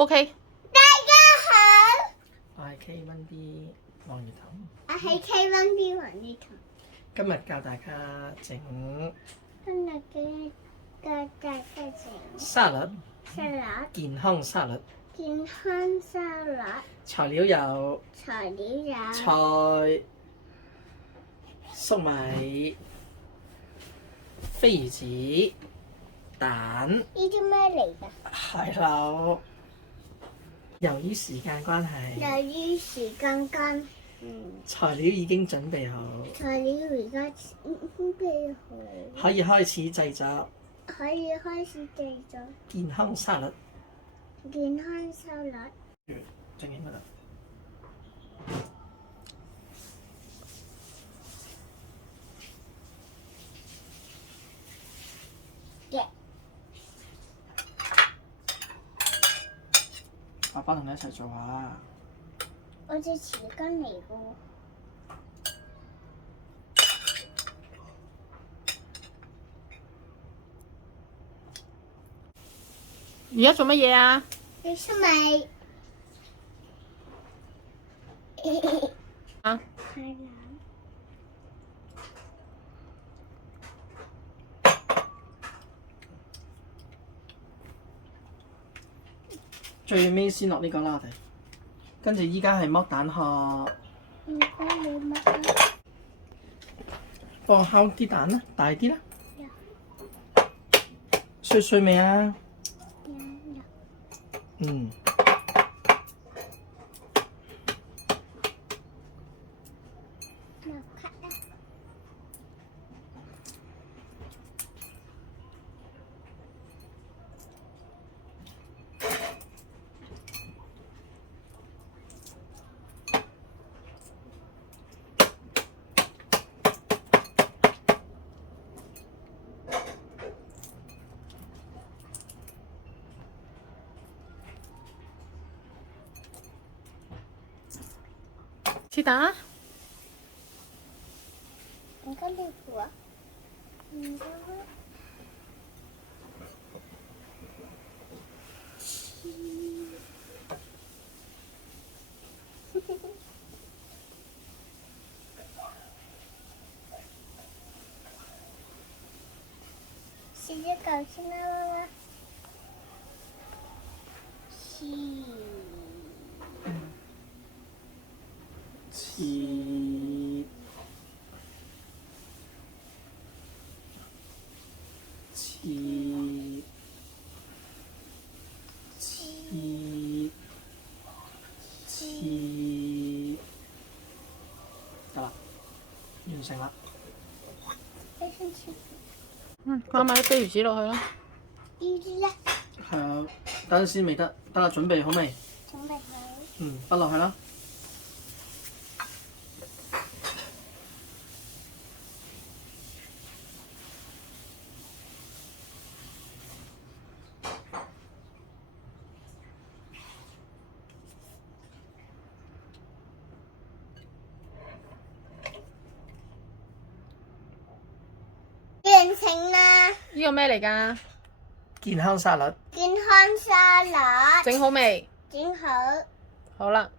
OK。大家好，我係 K1B 黃月彤，我係 K1B 黃月彤。今日教大家整今日嘅大家整沙律，沙律，健康沙律。健康沙律，材料有材料有菜、粟米、飛魚子、蛋、呢啲咩嚟㗎？蟹柳。由於時間關係，由於時間關，材料已經準備好，材料而家準備好，可以開始製作可以開始製作健康沙律。健康沙律。整起乜啦？爸爸同你一齊做下。我隻匙羹嚟㗎喎。而家做乜嘢啊？你粟米啊？係啦。最尾先落呢個啦，我哋。跟住依家係剝蛋殼，唔該你乜？幫我敲啲蛋啦，大啲啦。有碎碎未啊？有。嗯。落卡啦。切蛋啊！唔該你扶啊。唔該。試一嚿先啦，試。切，得啦，完成啦。你先切加埋啲飛魚子落去啦。呢啲咧，係啊，等陣先未得，得啦，準備好未？準備好。畢落去啦。完成啦！呢個咩嚟㗎？健康沙律。健康沙律，整好未？整好。好啦。